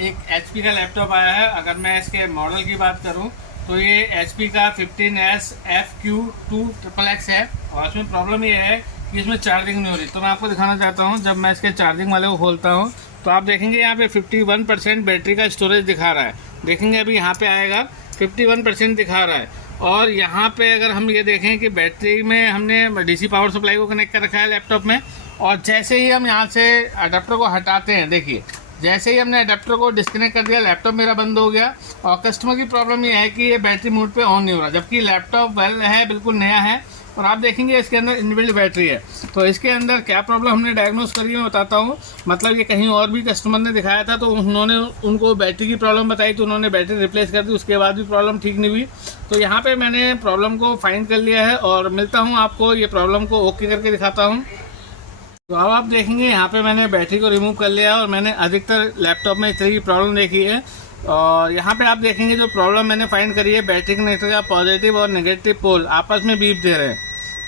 एक HP का laptop आया है। अगर मैं इसके मॉडल की बात करूं तो ये HP का 15S FQ2XXX है और इसमें प्रॉब्लम ये है कि इसमें चार्जिंग नहीं हो रही। तो मैं आपको दिखाना चाहता हूं, जब मैं इसके चार्जिंग वाले को खोलता हूं तो आप देखेंगे यहाँ पे 51% बैटरी का स्टोरेज दिखा रहा है। देखेंगे अभी यहाँ पे आएगा 51% दिखा रहा है। और यहाँ पे अगर हम ये देखें कि बैटरी में हमने DC पावर सप्लाई को कनेक्ट कर रखा है लैपटॉप में, और जैसे ही हम यहाँ से अडेप्टर को हटाते हैं, देखिए जैसे ही हमने अडेप्टर को डिस्कनेक्ट कर दिया लैपटॉप मेरा बंद हो गया। और कस्टमर की प्रॉब्लम ये है कि ये बैटरी मोड पे ऑन नहीं हो रहा, जबकि लैपटॉप वेल है, बिल्कुल नया है और आप देखेंगे इसके अंदर इनबिल्ट बैटरी है। तो इसके अंदर क्या प्रॉब्लम हमने डायग्नोस करी मैं बताता हूँ। मतलब ये कहीं और भी कस्टमर ने दिखाया था तो उन्होंने उनको बैटरी की प्रॉब्लम बताई तो उन्होंने बैटरी रिप्लेस कर दी, उसके बाद भी प्रॉब्लम ठीक नहीं हुई। तो यहाँ पे मैंने प्रॉब्लम को फाइंड कर लिया है और मिलता हूँ आपको, ये प्रॉब्लम को ओके करके दिखाता हूँ। तो अब आप देखेंगे यहाँ पे मैंने बैटरी को रिमूव कर लिया और मैंने अधिकतर लैपटॉप में इस तरह की प्रॉब्लम देखी है। और यहाँ पे आप देखेंगे जो प्रॉब्लम मैंने फाइंड करी है, बैटरी कनेक्टर का पॉजिटिव और नेगेटिव पोल आपस में बीप दे रहे हैं।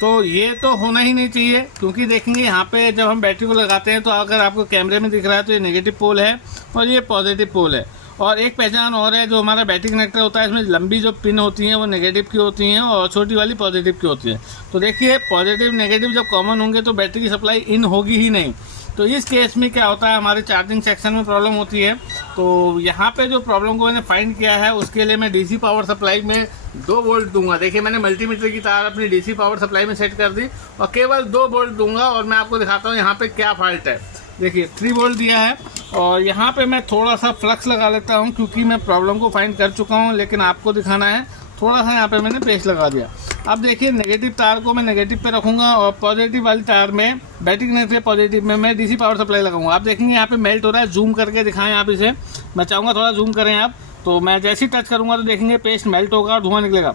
तो ये तो होना ही नहीं चाहिए, क्योंकि देखेंगे यहाँ पे जब हम बैटरी को लगाते हैं तो अगर आपको कैमरे में दिख रहा है तो ये नेगेटिव पोल है और ये पॉजिटिव पोल है। और एक पहचान और है, जो हमारा बैटरी कनेक्टर होता है इसमें लंबी जो पिन होती हैं वो नेगेटिव की होती हैं और छोटी वाली पॉजिटिव की होती है। तो देखिए पॉजिटिव नेगेटिव जब कॉमन होंगे तो बैटरी की सप्लाई इन होगी ही नहीं। तो इस केस में क्या होता है, हमारे चार्जिंग सेक्शन में प्रॉब्लम होती है। तो यहाँ पे जो प्रॉब्लम को मैंने फाइंड किया है उसके लिए मैं DC पावर सप्लाई में 2 वोल्ट दूंगा। देखिए मैंने मल्टीमीटर की तार अपनी DC पावर सप्लाई में सेट कर दी और केवल 2 वोल्ट दूंगा और मैं आपको दिखाता हूँ यहाँ पे क्या फॉल्ट है। देखिए 3 वोल्ट दिया है और यहाँ पे मैं थोड़ा सा फ्लक्स लगा लेता हूँ क्योंकि मैं प्रॉब्लम को फाइंड कर चुका हूँ, लेकिन आपको दिखाना है थोड़ा सा यहाँ पे मैंने पेस्ट लगा दिया। अब देखिए नेगेटिव तार को मैं नेगेटिव पे रखूँगा और पॉजिटिव वाली तार में बैटरी कनेक्टर पॉजिटिव में मैं DC पावर सप्लाई लगाऊंगा। आप देखेंगे यहाँ पे मेल्ट हो रहा है, जूम करके दिखाएं आप इसे, मैं चाहूँगा थोड़ा जूम करें आप। तो मैं जैसे ही टच करूँगा तो देखेंगे पेस्ट मेल्ट होगा और धुआं निकलेगा।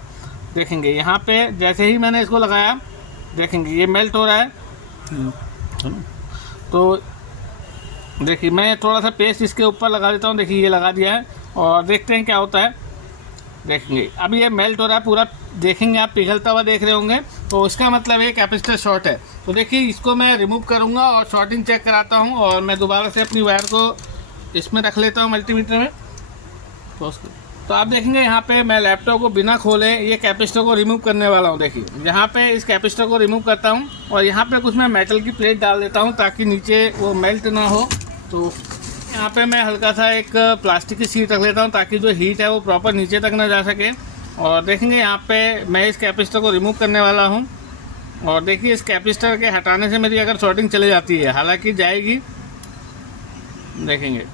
देखेंगे यहाँ पे जैसे ही मैंने इसको लगाया देखेंगे ये मेल्ट हो रहा है। तो देखिए मैं थोड़ा सा पेस्ट इसके ऊपर लगा देता हूँ, देखिए ये लगा दिया है और देखते हैं क्या होता है। देखेंगे अभी ये मेल्ट हो रहा है पूरा, देखेंगे आप पिघलता हुआ देख रहे होंगे, तो इसका मतलब ये कैपेसिटर शॉर्ट है। तो देखिए इसको मैं रिमूव करूँगा और शॉर्टिंग चेक कराता हूँ और मैं दोबारा से अपनी वायर को इसमें रख लेता हूँ मल्टीमीटर में। तो आप देखेंगे यहाँ पे मैं लैपटॉप को बिना खोले ये कैपेसिटर को रिमूव करने वाला हूँ। देखिए यहाँ पे इस कैपेसिटर को रिमूव करता हूँ और यहाँ पे कुछ मैं मेटल की प्लेट डाल देता हूँ ताकि नीचे वो मेल्ट ना हो। तो यहाँ पे मैं हल्का सा एक प्लास्टिक की शीट रख लेता हूँ ताकि जो हीट है वो प्रॉपर नीचे तक ना जा सके। और देखेंगे यहाँ पे मैं इस कैपेसिटर को रिमूव करने वाला हूँ और देखिए इस कैपेसिटर के हटाने से मेरी अगर शॉर्टिंग चली जाती है, हालांकि जाएगी, देखेंगे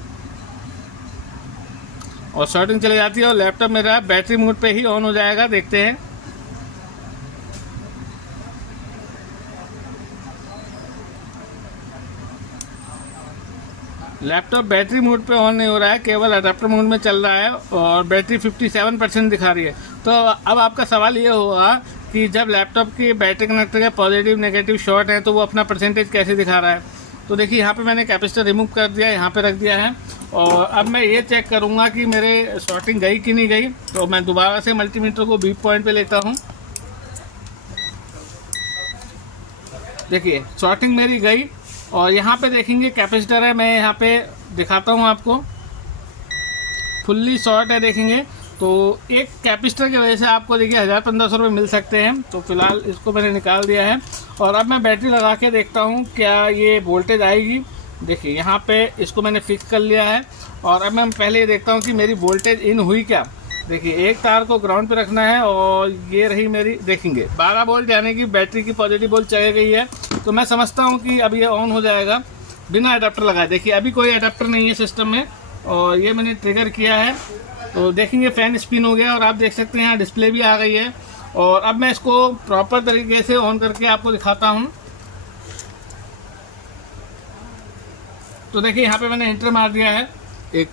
और शॉर्टिंग चली जाती है और लैपटॉप मेरा बैटरी मोड पे ही ऑन हो जाएगा। देखते हैं लैपटॉप बैटरी मोड पे ऑन नहीं हो रहा है, केवल अडेप्टर मोड में चल रहा है और बैटरी 57% दिखा रही है। तो अब आपका सवाल ये होगा कि जब लैपटॉप की बैटरी कनेक्टर का पॉजिटिव नेगेटिव शॉर्ट है तो वो अपना परसेंटेज कैसे दिखा रहा है। तो देखिए यहाँ पे मैंने कैपेसिटर रिमूव कर दिया, यहाँ पे रख दिया है और अब मैं ये चेक करूँगा कि मेरे शॉर्टिंग गई कि नहीं गई। तो मैं दोबारा से मल्टीमीटर को बीप पॉइंट पे लेता हूँ। देखिए शॉर्टिंग मेरी गई और यहाँ पे देखेंगे कैपेसिटर है, मैं यहाँ पे दिखाता हूँ आपको, फुल्ली शॉर्ट है। देखेंगे तो एक कैपेसिटर की वजह से आपको देखिए 1000-1500 रुपये मिल सकते हैं। तो फिलहाल इसको मैंने निकाल दिया है और अब मैं बैटरी लगा के देखता हूँ क्या ये वोल्टेज आएगी। देखिए यहाँ पे इसको मैंने फिक्स कर लिया है और अब मैं पहले ये देखता हूँ कि मेरी वोल्टेज इन हुई क्या। देखिए एक तार को ग्राउंड पे रखना है और ये रही मेरी, देखेंगे 12 वोल्ट, यानी कि बैटरी की पॉजिटिव वोल्ट चली गई है। तो मैं समझता हूँ कि अब ये ऑन हो जाएगा बिना अडेप्टर लगाए। देखिए अभी कोई अडेप्टर नहीं है सिस्टम में और ये मैंने ट्रिगर किया है तो देखेंगे फ़ैन स्पिन हो गया और आप देख सकते हैं यहाँ डिस्प्ले भी आ गई है। और अब मैं इसको प्रॉपर तरीके से ऑन करके आपको दिखाता हूँ। तो देखिए यहाँ पे मैंने एंटर मार दिया है एक।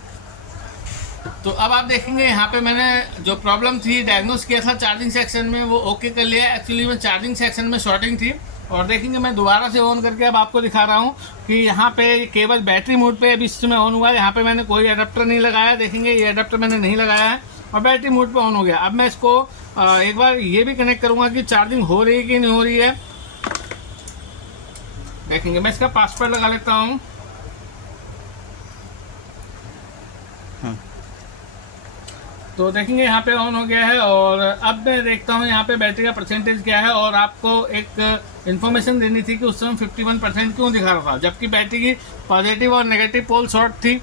तो अब आप देखेंगे यहाँ पे मैंने जो प्रॉब्लम थी डायग्नोस किया था चार्जिंग सेक्शन में वो ओके कर लिया। एक्चुअली में चार्जिंग सेक्शन में शॉर्टिंग थी और देखेंगे मैं दोबारा से ऑन करके अब आपको दिखा रहा हूँ कि यहाँ पे केवल बैटरी मोड पे अभी इसमें ऑन हुआ है। यहाँ पे मैंने कोई अडेप्टर नहीं लगाया, देखेंगे ये अडेप्टर मैंने नहीं लगाया है और बैटरी मोड पे ऑन हो गया। अब मैं इसको एक बार ये भी कनेक्ट करूँगा कि चार्जिंग हो रही है कि नहीं हो रही है। देखेंगे मैं इसका पासवर्ड लगा लेता हूँ। तो देखेंगे यहाँ पे ऑन हो गया है। और अब मैं देखता हूँ यहाँ पे बैटरी का परसेंटेज क्या है। और आपको एक इन्फॉर्मेशन देनी थी कि उस समय 51% क्यों दिखा रहा था, जबकि बैटरी की पॉजिटिव और नेगेटिव पोल शॉर्ट थी।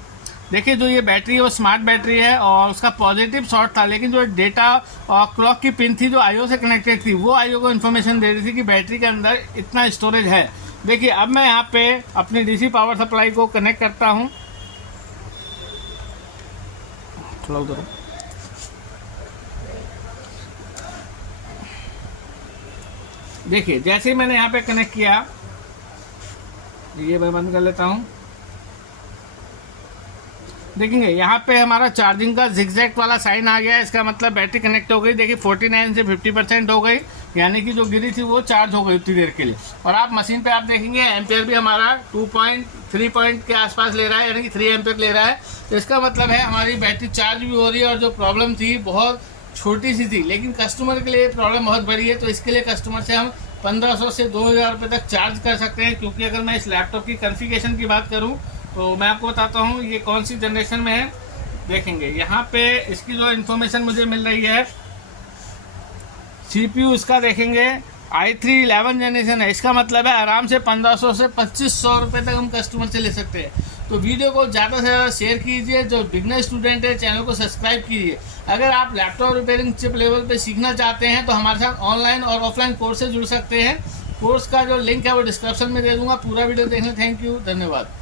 देखिए जो ये बैटरी है वो स्मार्ट बैटरी है और उसका पॉजिटिव शॉर्ट था, लेकिन जो डेटा और क्लॉक की पिन थी जो आईओ से कनेक्टेड थी वो आईओ को इन्फॉर्मेशन दे रही थी कि बैटरी के अंदर इतना स्टोरेज है। देखिए अब मैं यहाँ पे अपनी डीसी पावर सप्लाई को कनेक्ट करता हूँ। थोड़ा उधर देखिए, जैसे ही मैंने यहाँ पे कनेक्ट किया, ये मैं बंद कर लेता हूँ। देखेंगे यहाँ पे हमारा चार्जिंग का जिगजैग वाला साइन आ गया है, इसका मतलब बैटरी कनेक्ट हो गई। देखिए 49 से 50% हो गई, यानी कि जो गिरी थी वो चार्ज हो गई उतनी देर के लिए। और आप मशीन पे आप देखेंगे एम्पेयर भी हमारा 2.3 पॉइंट के आसपास ले रहा है, यानी कि 3 एम्पेयर ले रहा है। तो इसका मतलब है हमारी बैटरी चार्ज भी हो रही है। और जो प्रॉब्लम थी बहुत छोटी सी थी, लेकिन कस्टमर के लिए प्रॉब्लम बहुत बड़ी है। तो इसके लिए कस्टमर से हम 1500 से 2000 रुपये तक चार्ज कर सकते हैं। क्योंकि अगर मैं इस लैपटॉप की कॉन्फ़िगरेशन की बात करूं तो मैं आपको बताता हूं ये कौन सी जनरेशन में है। देखेंगे यहाँ पे इसकी जो इन्फॉर्मेशन मुझे मिल रही है, CPU इसका देखेंगे i3 11 जनरेशन है। इसका मतलब है आराम से 1500 से 2500 रुपये तक हम कस्टमर से ले सकते हैं। तो वीडियो को ज़्यादा से ज़्यादा शेयर कीजिए। जो बिगनर स्टूडेंट है चैनल को सब्सक्राइब कीजिए। अगर आप लैपटॉप रिपेयरिंग चिप लेवल पे सीखना चाहते हैं तो हमारे साथ ऑनलाइन और ऑफलाइन कोर्स से जुड़ सकते हैं। कोर्स का जो लिंक है वो डिस्क्रिप्शन में दे दूंगा। पूरा वीडियो देखने थैंक यू, धन्यवाद।